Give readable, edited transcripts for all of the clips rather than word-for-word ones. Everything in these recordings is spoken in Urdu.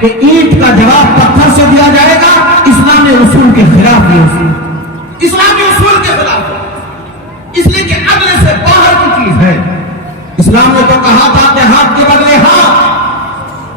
کہ اینٹ کا جواب پتھر سے دیا جائے گا، اسلامی اصول کے خلاف ہے، اسلامی اصول کے خلاف ہے، اس لیے کہ عدل سے باہر کی چیز ہے۔ اسلام نے تو کہا تھا کہ ہاتھ کے بدلے ہاتھ،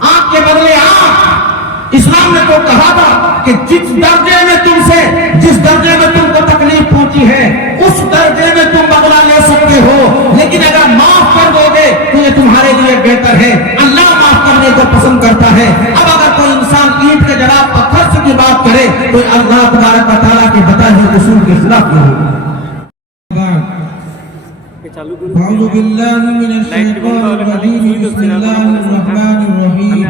آنکھ کے بدلے آنکھ۔ اسلام نے تو کہا تھا کہ جس درجے میں تم کو تکلیف پہنچی ہے اس درجے میں تم بدلہ لے سکتے ہو، لیکن اگر معاف کر دو گے تو یہ تمہارے لیے بہتر ہے۔ اللہ معاف کرنے کو پسند کرتا ہے۔ اب اگر کوئی انسان اینٹ کے جواب پتھر سے کی بات کرے تو اللہ تبارک و تعالیٰ کے بتائے ہوئے اصول کے خلاف یہ ہوگا۔ اعوذ باللہ من الشیطان الرجیم، بسم اللہ الرحمن الرحیم۔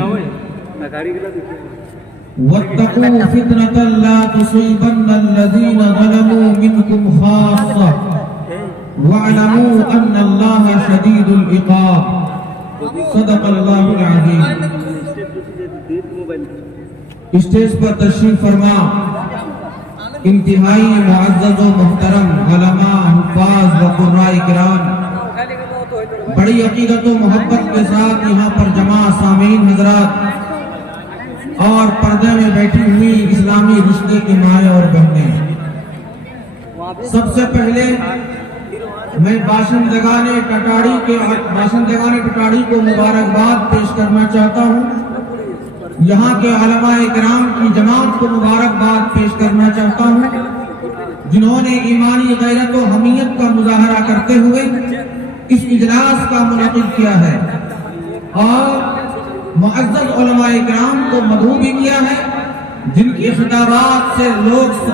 واتقوا فتنة لا تصيبن الذين ظلموا منكم خاصة واعلموا ان اللہ شدید العقاب۔ صدق اللہ العظیم۔ اسٹیج پر تشریف فرما انتہائی معزز و محترم علماء، حفاظ و قراء کرام، بڑی عقیدت و محبت کے ساتھ یہاں پر جمع سامعین حضرات اور پردے میں بیٹھی ہوئی اسلامی رشتے کی مائیں اور بہنیں، سب سے پہلے میں باشندگان ٹٹاڑی کو مبارکباد پیش کرنا چاہتا ہوں، یہاں کے علماء کرام کی جماعت کو مبارکباد پیش کرنا چاہتا ہوں، جنہوں نے ایمانی غیرت و حمیت کا مظاہرہ کرتے ہوئے اس اجلاس کا منعقد کیا ہے، اور معزز علماء کرام کو مدعو بھی کیا ہے، جن کی خطابات سے لوگ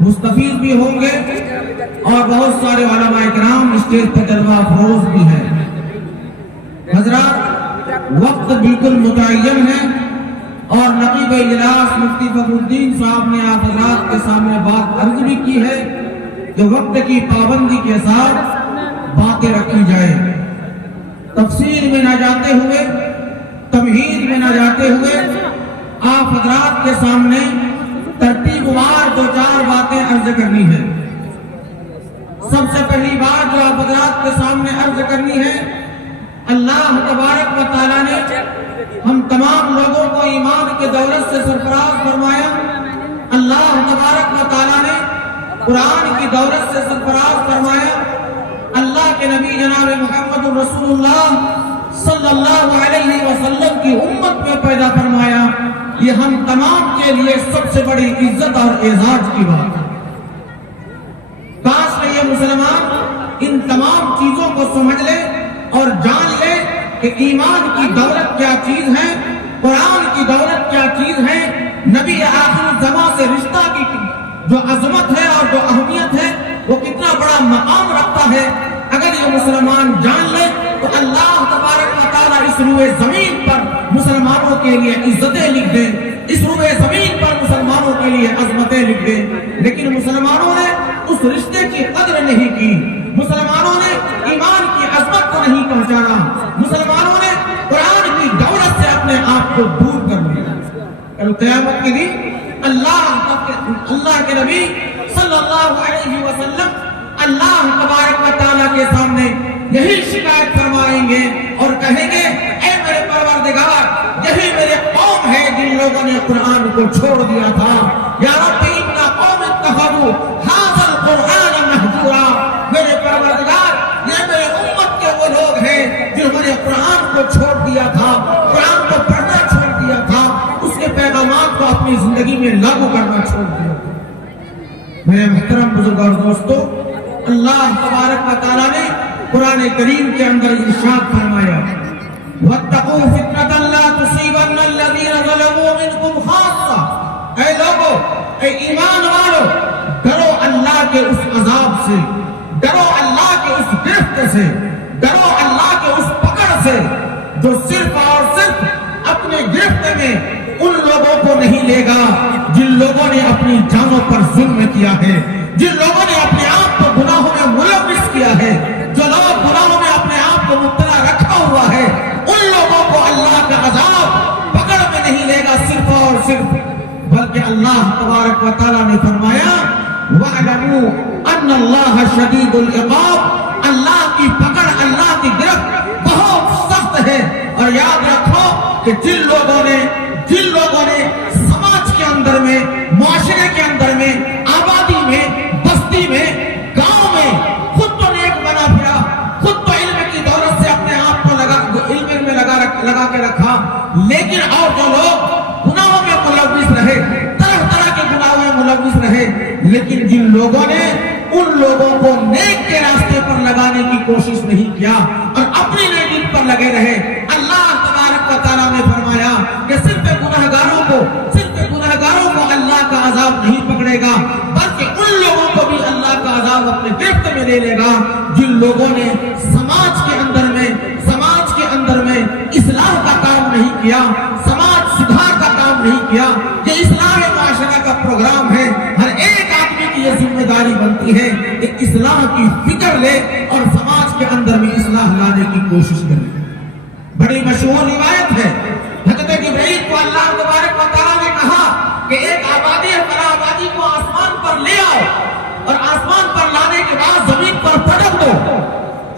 مستفید بھی ہوں گے، اور بہت سارے علماء کرام اسٹیج پر جلوہ افروز بھی ہیں۔ حضرات، وقت بالکل متعین ہے اور نقیب اجلاس مفتی فخر الدین صاحب نے آپ حضرات کے سامنے بات عرض بھی کی ہے کہ وقت کی پابندی کے ساتھ باتیں رکھی جائیں، تفصیل میں نہ جاتے ہوئے، تمہید میں نہ جاتے ہوئے آپ حضرات کے سامنے ترتیب وار دو چار باتیں عرض کرنی ہے۔ سب سے پہلی بات جو آپ حضرات کے سامنے عرض کرنی ہے، اللہ تبارک و تعالیٰ نے ہم تمام لوگوں کو ایمان کے دولت سے سرفراز فرمایا، اللہ تبارک و تعالیٰ نے قرآن کی دولت سے سرفراز فرمایا، اللہ کے نبی جناب محمد رسول اللہ صلی اللہ علیہ وسلم کی امت میں پیدا فرمایا، یہ ہم تمام کے لیے سب سے بڑی عزت اور اعزاز کی بات ہے۔ کاش کہ یہ مسلمان ان تمام چیزوں کو سمجھ لے اور جان لے کہ ایمان کی دولت کیا چیز ہے، قرآن کی دولت کیا چیز ہے، نبی آخر الزمان سے رشتہ کی جو عظمت ہے اور جو اہمیت ہے وہ کتنا بڑا مقام رکھتا ہے۔ اگر یہ مسلمان جان لے تو اللہ تبارک و تعالیٰ اس روئے زمین پر مسلمانوں کے لیے عزتیں لکھ دے، اس روئے زمین پر مسلمانوں کے لیے عظمتیں لکھ دے۔ لیکن مسلمانوں نے اس رشتے کی قدر نہیں کی، مسلمانوں نے ایمان کی عظمت کو نہیں پہچانا، مسلمانوں نے قرآن کی دولت سے اپنے آپ کو دور کر لیا۔ کل قیامت کے دن اللہ کے نبی صلی اللہ علیہ وسلم اللہ تبارک و تعالیٰ کے سامنے یہی شکایت فرمائیں گے اور کہیں گے، اے میرے پروردگار، یہی میرے قوم ہے جن لوگوں نے قرآن کو چھوڑ دیا تھا، یا رب ان قوم اتخذوا ھذا القرآن مہجورا، میرے پروردگار یہ میرے امت کے وہ لوگ ہیں جنہوں نے قرآن کو چھوڑ دیا تھا، قرآن کو پڑھنا چھوڑ دیا تھا، اس کے پیغامات کو اپنی زندگی میں لاگو کرنا چھوڑ دیا تھا۔ میرے محترم بزرگ اور دوستو، اللہ تبارک و تعالیٰ نے قرآن کریم کے اندر ارشاد فرمایا، وَاتَّقُوا فِتْنَةً لَا تُصِيبَنَّ الَّذِينَ ظَلَمُوا مِنْكُمْ خَاصَّةً، اے لوگو، اے ایمان والو، ڈرو اللہ کے اس عذاب سے، ڈرو اللہ کے اس گرفت سے، ڈرو اللہ کے اس پکڑ سے جو صرف اور صرف اپنے گرفت میں ان لوگوں کو نہیں لے گا جن لوگوں نے اپنی جانوں پر ظلم کیا ہے، جن لوگوں نے اپنے آپ کو گناہوں میں ملوث کیا ہے، جو لوگ گناہوں میں اپنے آپ کو مبتلا رکھا ہوا ہے، ان لوگوں کو اللہ کا عذاب پکڑ میں نہیں لے گا صرف اور صرف، بلکہ اللہ تبارک و تعالیٰ نے فرمایا، وَاعْلَمُوا أَنَّ اللَّهَ شَدِيدُ الْعِقَابِ، اللہ کی پکڑ، اللہ کی گرفت بہت سخت ہے، اور یاد رکھو کہ جن لیکن اور جو لوگ گناہوں میں ملوث رہے، طرح طرح کے گناہوں میں ملوث رہے، لیکن جن لوگوں نے ان لوگوں کو نیک کے راستے پر لگانے کی کوشش نہیں کیا اور اپنی نیکی پر لگے رہے، اللہ تبارک و تعالیٰ نے فرمایا کہ صرف گناہگاروں کو اللہ کا عذاب نہیں پکڑے گا، بلکہ ان لوگوں کو بھی اللہ کا عذاب اپنے گرفت میں لے لے گا جن لوگوں نے سماج کے اندر میں اصلاح کا کام نہیں کیا، سماج سدھار کا کام نہیں کیا۔ یہ اصلاح معاشرہ کا پروگرام ہے، ہر ایک آدمی کی یہ ذمہ داری بنتی ہے کہ اصلاح کی فکر لے اور سماج کے اندر میں اصلاح لانے کی کوشش کرے۔ بڑی مشہور روایت ہے، حضرت جبرائیل کو اللہ تبارک و تعالیٰ نے کہا کہ ایک آبادی ہے، فلاں آبادی کو آسمان پر لے آؤ اور آسمان پر لانے کے بعد زمین پر پٹک دو۔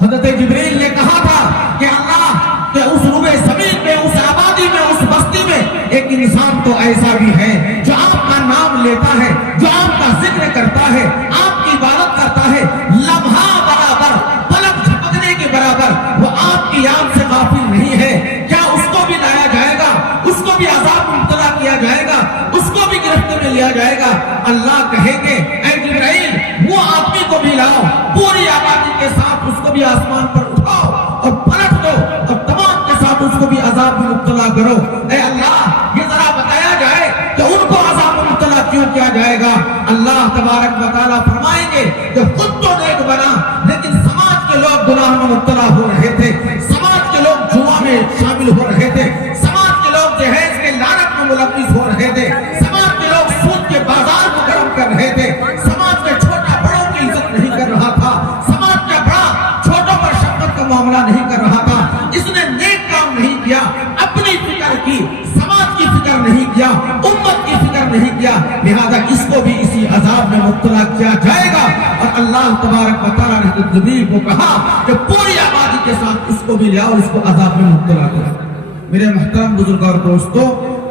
حضرت جبرائیل نے کہا تھا کہ اللہ کہ اس روئے زمین میں، اس آبادی میں، اس بستی میں ایک انسان تو ایسا بھی ہے جو آپ کا نام لیتا ہے، جو آپ کا ذکر کرتا ہے، آپ کی عبادت کرتا ہے، لمحہ برابر، پلک جھپکنے کے برابر وہ آپ کی یاد سے غافل نہیں ہے، کیا اس کو بھی لایا جائے گا؟ اس کو بھی عذاب میں مبتلا کیا جائے گا، اس کو بھی گرفت میں لیا جائے گا؟ اللہ کہیں گے اے جبرائیل وہ آدمی کو بھی لاؤ، پوری آبادی کے ساتھ اس کو بھی آسمان پر اٹھاؤ اور پلٹ دو اور تمام کے ساتھ اس کو بھی عذاب میں مبتلا کرو۔ اے اللہ یہ ذرا بتایا جائے کہ ان کو عذاب میں مبتلا کیوں کیا جائے گا؟ اللہ تبارک و تعالیٰ فرمائیں گے کہ خود تو نیک بنا، لیکن سماج کے لوگ گناہ میں مبتلا ہو رہے تھے، سماج کے لوگ جوا میں شامل ہو رہے تھے، سماج کے لوگ جہیز کے لعنت میں ملوث ہو رہے تھے، سماج کے لوگ سود کے بازار کو گرم کر رہے تھے، سماج کے چھوٹا بڑوں کی عزت نہیں کر رہا تھا، سماج کا بڑا چھوٹوں پر شفقت کا معاملہ نہیں کر رہا تھا، اس نے نیک کام نہیں کیا، اپنی فکر کی، سماج کی فکر نہیں کیا، امت کی فکر نہیں کیا، لہذا اس کو بھی اسی عذاب میں مبتلا کیا جائے گا۔ اور اللہ تبارک و تعالیٰ نے جبرائیل کو کہا کہ پوری آبادی کے ساتھ اس کو بھی لے آؤ اور اس کو عذاب میں مبتلا کرو۔ میرے محترم بزرگ اور دوستو،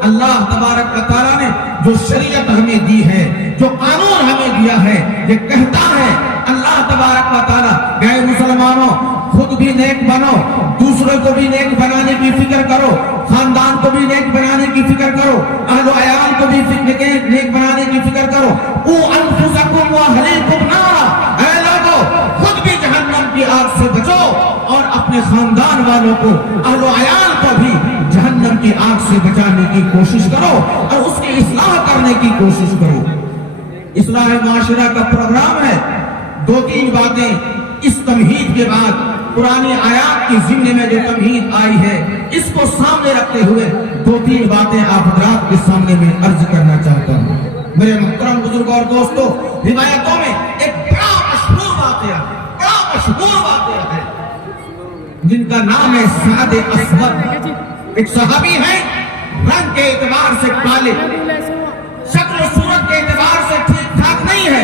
اللہ تبارک و تعالیٰ نے جو شریعت ہمیں دی ہے، جو قانون ہمیں دیا ہے، یہ کہتا ہے اللہ تبارک و تعالیٰ کہ مسلمانوں خود بھی نیک بنو، دوسروں کو بھی نیک بنانے کی فکر کرو، خاندان کو بھی نیک بنانے کی فکر کرو، اہل و عیال کو بھی نیک بنانے کی فکر کرو۔ او انفسکم واہلیکم نارا، اے لوگو خود بھی جہنم کی آگ سے بچو اور اپنے خاندان والوں کو، اہل و عیال کو بھی جہنم کی آگ سے بچانے کی کوشش کرو اور اس کی اصلاح کرنے کی کوشش کرو۔ اصلاح معاشرہ کا پروگرام ہے۔ دو تین باتیں اس تمہید کے بعد پرانی آیات کی ضمن میں جو تمہید آئی ہے اس کو سامنے رکھتے ہوئے دو تین باتیں آپ حضرات کے سامنے میں عرض کرنا چاہتا ہوں۔ میرے محترم بزرگوں اور دوستو، روایتوں میں ایک بڑا مشہور واقعہ ہے جن کا نام ہے سعد اسود۔ ایک صحابی ہے، رنگ کے اعتبار سے کالے، شکل و صورت کے اعتبار سے ٹھیک ٹھاک نہیں ہے،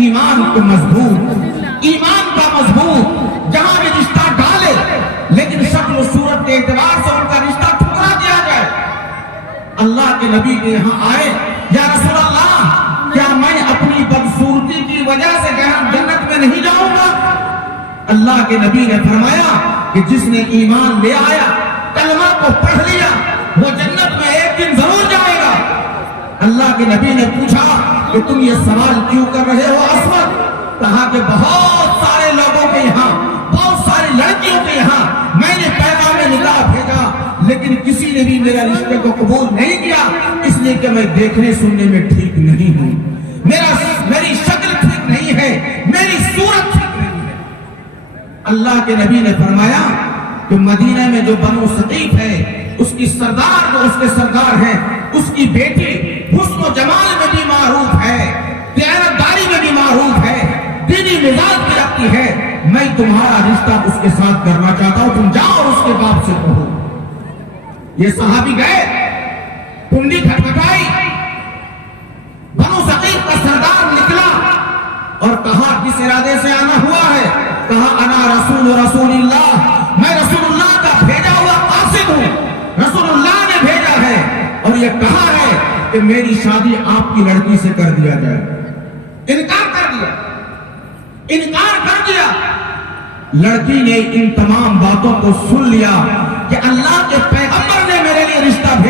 ایمان کا مضبوط، جہاں بھی رشتہ ڈالے لیکن شکل و صورت کے اعتبار سے ان کا رشتہ ٹھکرا دیا جائے۔ اللہ کے نبی کے یہاں آئے، یا رسول اللہ کیا میں اپنی بدصورتی کی وجہ سے جنت میں نہیں جاؤں گا؟ اللہ کے نبی نے فرمایا کہ جس نے ایمان لے آیا، کلمہ کو پڑھ لیا، وہ جنت میں ایک دن ضرور جائے گا۔ اللہ کے نبی نے پوچھا کہ تم یہ سوال کیوں کر رہے ہو اسود؟ کہا کہ بہت سارے لوگوں کے یہاں، بہت ساری لڑکیوں کے یہاں میں نے پیغام نکاح بھیجا، لیکن کسی نے بھی میرے رشتے کو قبول نہیں کیا، اس لیے کہ میں دیکھنے سننے میں ٹھیک نہیں ہوں، میری شکل ٹھیک نہیں ہے، میری صورت ٹھیک نہیں ہے۔ اللہ کے نبی نے فرمایا کہ مدینہ میں جو بنو ثقیف ہے، اس کی سردار جو اس کے سردار ہیں، اس کی بیٹی حسن و جمال میں بھی معروف ہے، دیانتداری میں بھی معروف ہے، دینی مزاج بھی رکھتی ہے، میں تمہارا رشتہ اس کے ساتھ کرنا چاہتا ہوں، تم جاؤ اور اس کے باپ سے کہو۔ یہ صحابی گئے، کنڈی کھٹکھٹائی، بنو ثقیف کا سردار نکلا اور کہا کس ارادے سے آنا ہوا ہے؟ کہا انا رسول اللہ، میں رسول اللہ کا بھیجا ہوا قاصد ہوں، رسول اللہ نے بھیجا ہے اور یہ کہا ہے کہ میری شادی آپ کی لڑکی سے کر دیا جائے۔ انکار کر دیا۔ لڑکی نے ان تمام باتوں کو سن لیا کہ اللہ کے پیغمبر نے میرے لیے رشتہ بھیجا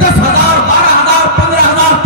10,000, 12,000, 15,000,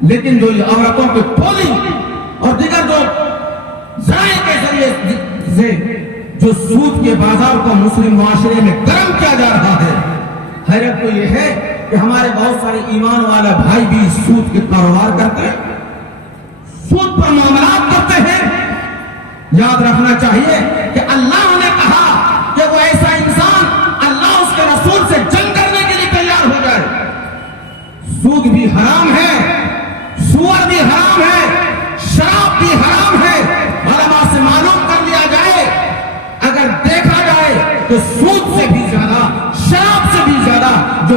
لیکن جو یہ عورتوں کے ٹولی اور دیگر جو ذرائع کے ذریعے سے جو سود کے بازار کو مسلم معاشرے میں گرم کیا جا رہا ہے، حیرت تو یہ ہے کہ ہمارے بہت سارے ایمان والا بھائی بھی سود کے کاروبار کرتے ہیں، سود پر معاملات کرتے ہیں۔ یاد رکھنا چاہیے کہ اللہ نے کہا کہ وہ ایسا انسان اللہ اس کے رسول سے جنگ کرنے کے لیے تیار ہو جائے۔ سود بھی حرام ہے، سور بھی حرام ہے، شراب بھی حرام ہے۔ علماء سے معلوم کر لیا جائے، اگر دیکھا جائے تو سود سے بھی زیادہ، شراب سے بھی زیادہ، جو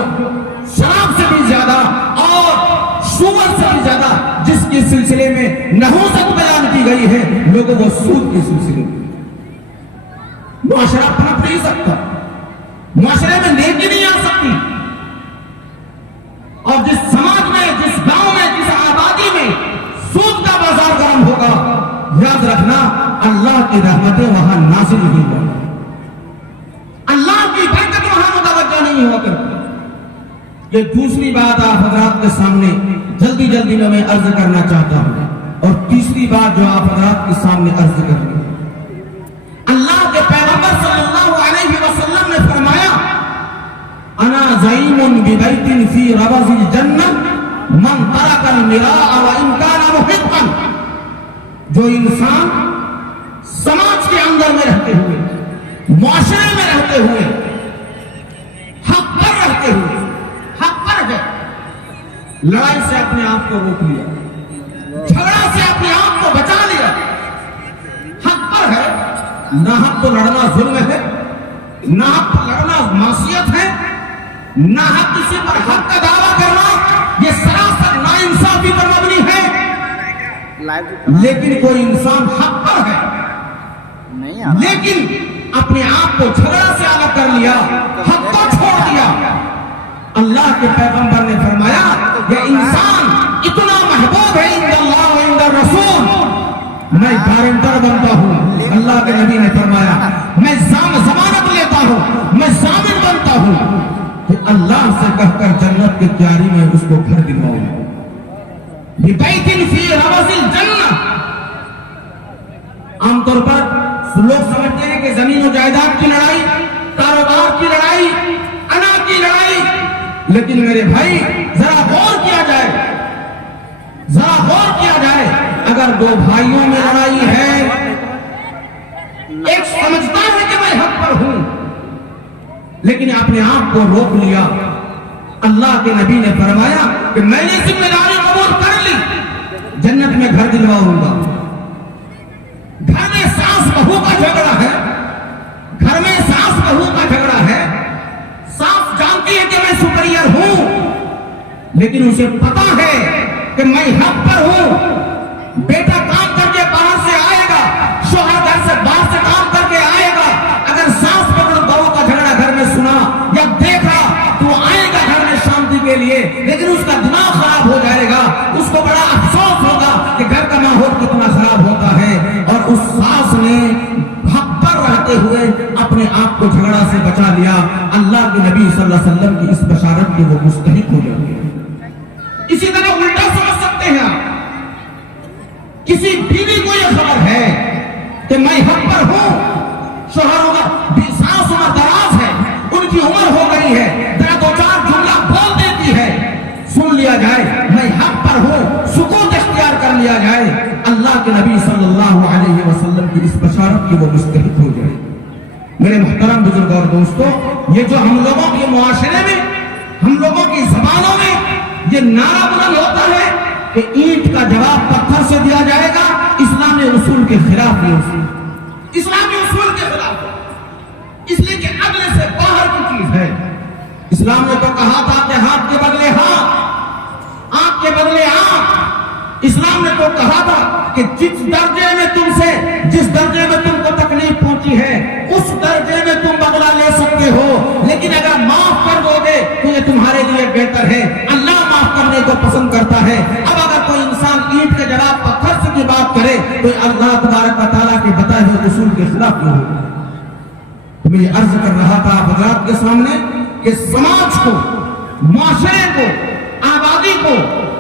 شراب سے بھی زیادہ اور سور سے بھی زیادہ جس کے سلسلے میں نحوست بیان کی گئی ہے، لوگوں وہ سود کے سلسلے میں۔ معاشرہ پنپ نہیں سکتا، معاشرے میں نیکی نہیں آ سکتی، اور جس سماج میں، جس گاؤں میں، جس آبادی میں سود کا بازار گرم ہوگا، یاد رکھنا اللہ کی رحمتیں وہاں نازل نہیں ہوگی، اللہ کی برکت وہاں متوجہ نہیں ہو کر۔ یہ دوسری بات آپ حضرات کے سامنے جلدی جلدی میں عرض کرنا چاہتا ہوں، اور تیسری بات جو آپ حضرات کے سامنے عرض کرنی ہے، اللہ کے پیغمبر صلی اللہ علیہ وسلم نے فرمایا، انا زعیم ببیت فی ربض الجنہ من ترک المراء وان کان محقا۔ جو انسان سماج کے اندر میں رہتے ہوئے، معاشرے میں رہتے ہوئے، حق پر رہتے ہوئے، حق پر ہے، لڑائی سے اپنے آپ کو روک لیا، جھگڑا سے اپنے آپ کو بچا لیا، حق پر ہے، نہ حق تو لڑنا ظلم ہے، نہ حق پر لڑنا معصیت ہے، نہ حق کسی پر حق کا دعویٰ کرنا یہ سراسر ناانصافی پر مبنی ہے۔ لیکن کوئی انسان حق پر ہے لیکن اپنے آپ کو جھگڑا سے الگ کر لیا، حق کو چھوڑ دیا، اللہ کے پیغمبر نے فرمایا یہ انسان اتنا محبوب ہے عند اللہ و عند الرسول، میں گارنٹر بنتا ہوں، اللہ کے نبی نے فرمایا میں ضمانت لیتا ہوں، میں ضامن بنتا ہوں کہ اللہ سے کہہ کر جنت کی تیاری میں اس کو گھر دلواؤں گا۔ بِبَيْتٍ فِي رَبَضِ الْجَنَّةِ۔ عام طور پر لوگ سمجھتے ہیں کہ زمین و جائیداد کی لڑائی، کاروبار کی لڑائی، انا کی لڑائی، لیکن میرے بھائی ذرا غور کیا جائے، ذرا غور کیا جائے، اگر دو بھائیوں میں لڑائی ہے، ایک سمجھتا ہے کہ میں حق پر ہوں لیکن اپنے آپ کو روک لیا، اللہ کے نبی نے فرمایا کہ میں نے ذمہ داری قبول کر لی، جنت میں گھر دلواؤں گا۔ گھر میں ساس بہو کا جھگڑا ہے، گھر میں ساس بہو کا جھگڑا ہے، ساس جانتی ہے کہ میں سپیریئر ہوں لیکن اسے پتا ہے کہ میں حق پر ہوں، بیٹا کام کر کے باہر سے آئے گا، شوہر گھر سے باہر سے کام کر کے آئے گا، اگر ساس بہو کا جھگڑا گھر میں سنا یا دیکھا تو آئے گا گھر میں شانتی کے لیے، لیکن اس کا دماغ خراب ہو جائے گا، اس کو بڑا افسوس ہوگا کہ گھر کا ماحول کتنا خراب ہوتا ہے، اور اس ساس نے حق پر رہتے ہوئے اپنے آپ کو جھگڑا سے بچا لیا۔ اللہ کے نبی صلی اللہ علیہ وسلم کی اس بشارت کے وہ مستحق ہو جائیں گے۔ اسی طرح الٹا سمجھ سکتے ہیں آپ، کسی بیوی کو یہ خبر ہے کہ میں حق پر ہوں، شوہر ہوگا، ساس عمر دراز ہے، ان کی عمر ہو گئی ہے، ذرا دو چار جملہ بول دیتی ہے، سن لیا جائے میں حق پر ہوں، سکوت اختیار کر لیا جائے، اللہ کے نبی صلی اللہ علیہ وسلم کی اس بشارت کی وہ مستحق ہو جائے۔ میرے محترم بزرگ اور دوستو، یہ جو ہم لوگوں کے معاشرے میں، ہم لوگوں کی زبانوں میں یہ نعرہ بلند ہوتا ہے کہ اینٹ کا جواب پتھر سے دیا جائے گا، اسلامی اصول کے خلاف ہے، اسلامی اصول کے خلاف ہے، اس لیے کہ عدل سے باہر کی چیز ہے۔ اسلام نے تو کہا تھا کہ ہاتھ کے بدلے ہاتھ، آنکھ کے بدلے آنکھ۔ اسلام نے تو کہا تھا کہ جس درجے میں جس درجے میں تم کو تکلیف پہنچی ہے اس درجے میں تم بدلہ لے سکتے ہو، لیکن اگر معاف کر دو گے تو یہ تمہارے لیے بہتر ہے، اللہ معاف کرنے کو پسند کرتا ہے۔ اب اگر کوئی انسان اینٹ کے جواب پتھر سے کی بات کرے تو اللہ تبارک و تعالیٰ کے بتائے ہوئے اصول کے خلاف نہ ہوگا۔ میں یہ عرض کر رہا تھا حضرات کے سامنے کہ سماج کو، معاشرے کو، آبادی کو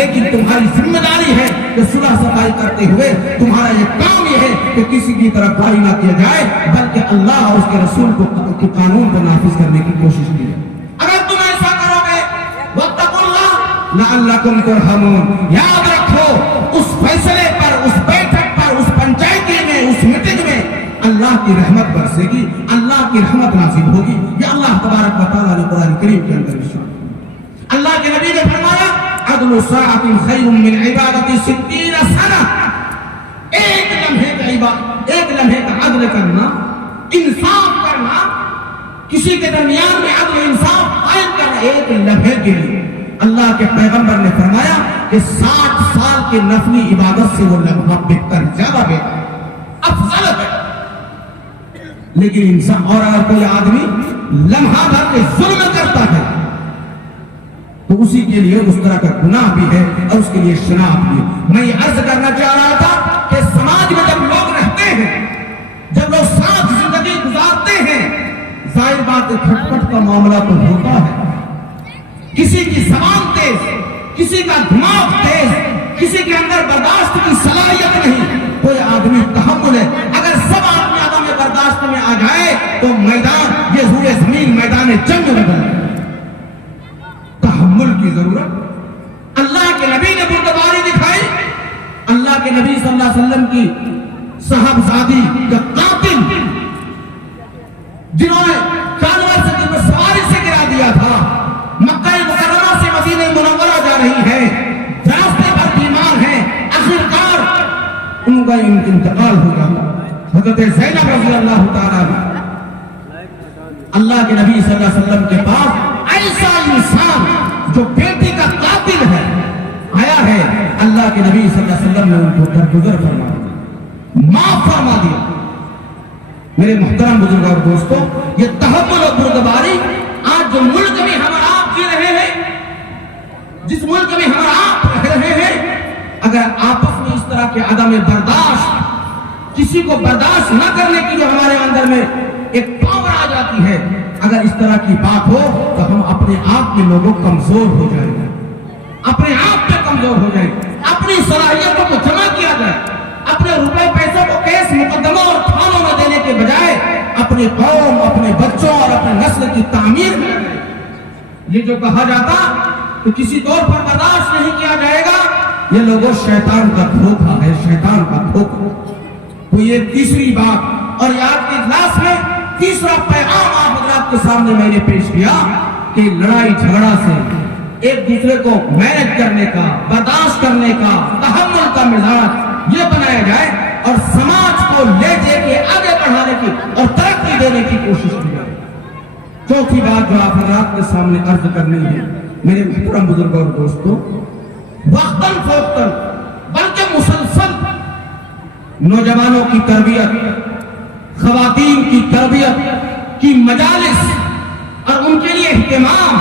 لیکن تمہاری ذمہ داری ہے کہ صلح صفائی کرتے ہوئے تمہارا یہ کام یہ ہے کہ کسی کی طرف بھائی نہ کیا جائے، بلکہ اللہ اور اس کے رسول کے قانون کو نافذ کرنے کی کوشش کی جائے۔ اگر تم ایسا کرو گے واتقوا اللہ لعلکم ترحمون، یاد رکھو اس فیصلے پر، اس بیٹھک پر، اس پنچایتی میں، اس میٹنگ میں اللہ کی رحمت برسے گی، اللہ کی رحمت نازل ہوگی۔ یہ اللہ تبارک و تعالیٰ نے قرآن کریم کے اندر ارشاد کیا۔ اللہ کے نبی نے فرمایا عدل ساعۃ خیر من عبادت 60 سنہ، ایک لمحے کا عدل کرنا، انصاف کرنا، کسی کے درمیان میں عدل انصاف قائم کرنا ایک لمحے کے لیے، اللہ کے پیغمبر نے فرمایا کہ 60 سال کی نفلی عبادت سے وہ لمحہ بہتر، زیادہ بہتر، افضل ہے۔ لیکن انسان اور اگر کوئی آدمی لمحہ بھر کے ظلم کرتا ہے تو اسی کے لیے اس طرح کا گناہ بھی ہے اور اس کے لیے شناخت بھی ہے۔ میں یہ عرض کرنا چاہ رہا تھا کہ سماج میں جب لوگ رہتے ہیں، جب لوگ ساتھ زندگی گزارتے ہیں، ظاہر بات ہے کھٹ پٹ کا معاملہ تو ہوتا ہے، کسی کی زبان تیز، کسی کا دماغ تیز، کسی کے اندر برداشت کی صلاحیت نہیں، کوئی آدمی تحمل ہے۔ اگر سب آدمی عدم برداشت میں آ جائے تو میدان یہ روئے زمین میدان جنگ میں بدل جائے۔ تحمل کی ضرورت۔ اللہ کے نبی نے بردباری دکھائی، اللہ کے نبی صلی اللہ علیہ وسلم کی صاحبزادی کا قاتل جنہوں نے جانور سے سواری سے گرا دیا تھا، مکہ مکرمہ سے مدینہ منورہ جا رہی ہے، راستے پر بیمار ہیں، آخرکار ان کا انتقال ہو جاتا۔ حضرت زینب رضی اللہ تعالیٰ اللہ کے نبی صلی اللہ علیہ وسلم کے پاس ایسا انسان جو بیٹی کا قاتل ہے آیا ہے، اللہ کے نبی صلی اللہ علیہ وسلم نے ان کو درگزر فرما دیا، معاف فرما دیا۔ میرے محترم بزرگ اور دوستو، یہ تحمل اور بردباری آج جو ملک میں ہم آپ جی رہے ہیں، جس ملک میں ہم آپ رہ رہے ہیں، اگر آپس میں اس طرح کے عدم برداشت، کسی کو برداشت نہ کرنے کی جو ہمارے اندر میں ایک پاور آ جاتی ہے، اگر اس طرح کی بات ہو تو ہم اپنے آپ کے لوگوں کمزور ہو جائیں گے، اپنے آپ پہ کمزور ہو جائیں گے۔ اپنی صلاحیتوں کو جمع کیا جائے، اپنے روپے پیسوں کو کیس مقدموں اور تھانوں میں دینے کے بجائے اپنی قوم، اپنے بچوں اور اپنے نسل کی تعمیر میں یہ جو کہا جاتا تو کسی طور پر برداشت نہیں کیا جائے گا، یہ لوگوں شیطان کا دھوکہ ہے، شیطان کا دھوکہ۔ تو یہ تیسری بات، اور یاد کے اجلاس میں تیسرا پیغام آپ حضرات کے سامنے میں نے پیش کیا کہ لڑائی جھگڑا سے ایک دوسرے کو مینج کرنے کا، برداشت کرنے کا، تحمل کا مزاج یہ بنایا جائے اور سماج کو لے جے کے آگے بڑھانے کی اور ترقی دینے کی کوشش کی جائے۔ چوتھی بات جو آپ حضرات کے سامنے عرض کرنی ہے میرے محترم بزرگ اور دوستو، وقتاً فوقتاً بلکہ مسلسل نوجوانوں کی تربیت، خواتین کی تربیت کی مجالس اور ان کے لیے اہتمام،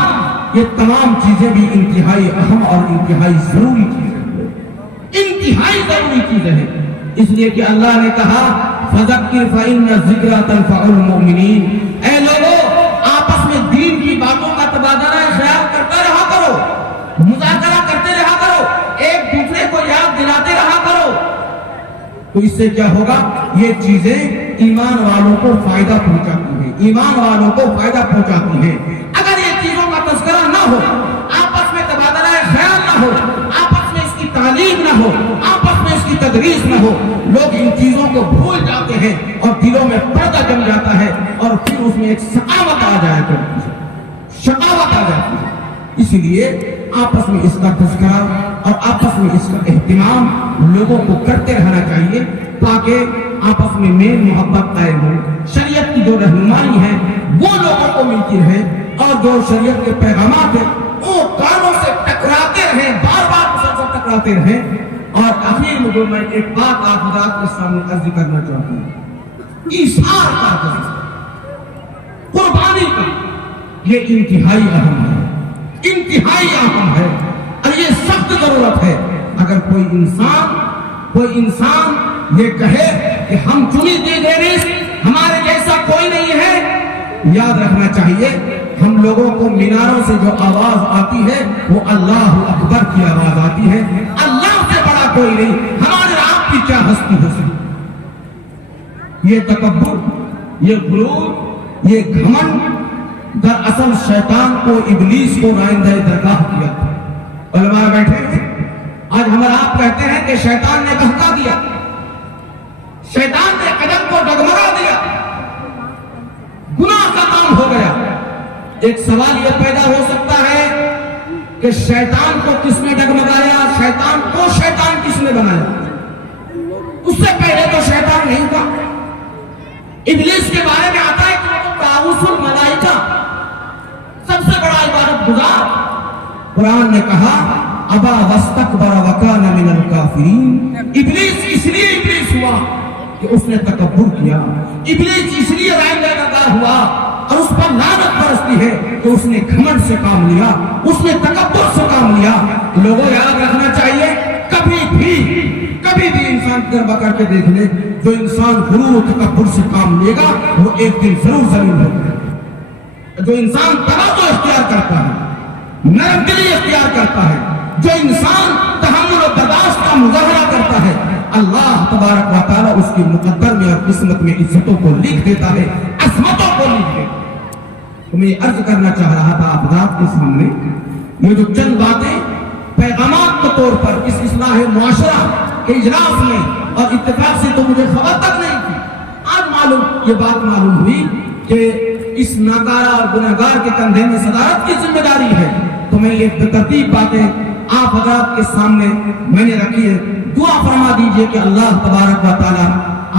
یہ تمام چیزیں بھی انتہائی اہم اور انتہائی ضروری چیزیں، انتہائی ضروری چیزیں ہیں۔ اس لیے کہ اللہ نے کہا فَذَكِّرْ فَإِنَّ الذِّكْرَىٰ تَنفَعُ الْمُؤْمِنِينَ، اے لوگوں آپس میں دین کی باتوں کا تبادلہ خیال کرتے رہا کرو، مذاکرہ کرتے رہا کرو، ایک دوسرے کو یاد دلاتے رہا کرو، تو اس سے کیا ہوگا؟ یہ چیزیں ایمان والوں کو فائدہ پہنچاتی ہیں، ایمان والوں کو فائدہ پہنچاتی ہیں۔ اگر یہ چیزوں کا تذکرہ نہ ہو، آپس میں تبادلہ خیال نہ ہو، آپس میں اس کی تعلیم نہ ہو، آپس میں اس کی تدریس نہ ہو، لوگ ان چیزوں کو بھول جاتے ہیں اور دلوں میں پردہ جم جاتا ہے اور پھر اس میں ایک شقاوت آ جائے تو شقاوت آ جاتی ہے۔ اس لیے آپس میں اس کا تذکرہ اور آپس میں اس کا اہتمام لوگوں کو کرتے رہنا چاہیے تاکہ آپس میں میل محبت قائم ہو، شریعت کی جو رہنمائی ہے وہ لوگوں کو ملتی رہے اور جو شریعت کے پیغامات ہیں وہ کانوں سے ٹکراتے رہیں، بار بار مسلسل ٹکراتے رہیں۔ اور آخر میں جو میں ایک بات آپ حضرات کے سامنے عرض کرنا چاہتا ہوں، ایثار کا تذکرہ، قربانی کا، یہ انتہائی اہم ہے، انتہائی اہم ہے اور یہ سخت ضرورت ہے۔ اگر کوئی انسان یہ کہے کہ ہم چنی دی دیویس، ہمارے جیسا کوئی نہیں ہے، یاد رکھنا چاہیے ہم لوگوں کو میناروں سے جو آواز آتی ہے وہ اللہ اکبر کی آواز آتی ہے، اللہ سے بڑا کوئی نہیں، ہمارے آپ کی کیا ہستی ہو سکتی۔ یہ تکبر، یہ غرور، یہ گھمنڈ دراصل شیطان کو، ابلیس کو نائندہ درگاہ کیا تھا۔ علماء بیٹھے ہیں، آج ہم آپ کہتے ہیں کہ شیطان نے بہکا دیا، شیطان نے قدم کو ڈگمگا دیا، گناہ کا کام ہو گیا۔ ایک سوال یہ پیدا ہو سکتا ہے کہ شیطان کو کس نے ڈگمگایا، شیطان کو شیطان کس نے بنایا؟ اس سے پہلے تو شیطان نہیں تھا۔ ابلیس کے بارے میں آتا ہے کہ وہ تو طاغوت الملائکہ، سب سے بڑا عبادت گزار۔ قرآن نے کہا ابا واستکبر وکان من الکافرین، ابلیس اس لیے ابلیس ہوا کہ اس نے تکبر کیا، ابلیس اس لیے نائندہ درگاہ ہوا اور اس پر لعنت برستی ہے کہ اس نے گھمنڈ سے کام لیا، اس نے تکبر سے کام لیا۔ لوگوں یاد رکھنا چاہیے کبھی بھی انسان تجربہ کر کے دیکھ لے، جو انسان غرور و تکبر سے کام لے گا وہ ایک دن ضرور ذلیل ہوگا۔ جو انسان تواضع اختیار کرتا ہے، نرم دلی اختیار کرتا ہے، جو انسان تحمل و برداشت کا مظاہرہ کرتا ہے، اللہ تبارک و تعالیٰ اس کی مقدر میں اور قسمت میں عزتوں کو لکھ دیتا ہے، عظمتوں کو لکھ دیتا ہے۔ تو میں عرض کرنا چاہ رہا تھا آپ ذات کے سامنے، یہ جو چند باتیں پیغامات کے طور پر اس اصلاح معاشرہ کے اجلاس میں اور اتفاق سے تو مجھے خبر تک نہیں تھی، آج یہ بات معلوم ہوئی کہ اس ناکارہ اور گناہگار کے کندھے میں صدارت کی ذمہ داری ہے۔ تو میں یہ بترتیب باتیں آپ حضرات کے سامنے میں نے رکھی ہے۔ دعا فرما دیجئے کہ اللہ تبارک و تعالی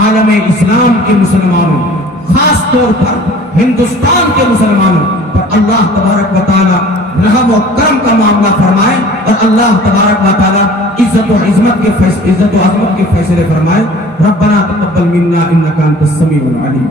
عالم اسلام کے مسلمانوں، خاص طور پر ہندوستان کے مسلمانوں پر اللہ تبارک و تعالی رحم و کرم کا معاملہ فرمائے اور اللہ تبارک و تعالی عزت و عظمت کے فیصلے فرمائے۔ ربنا تقبل منا انک انت السمیع العلیم۔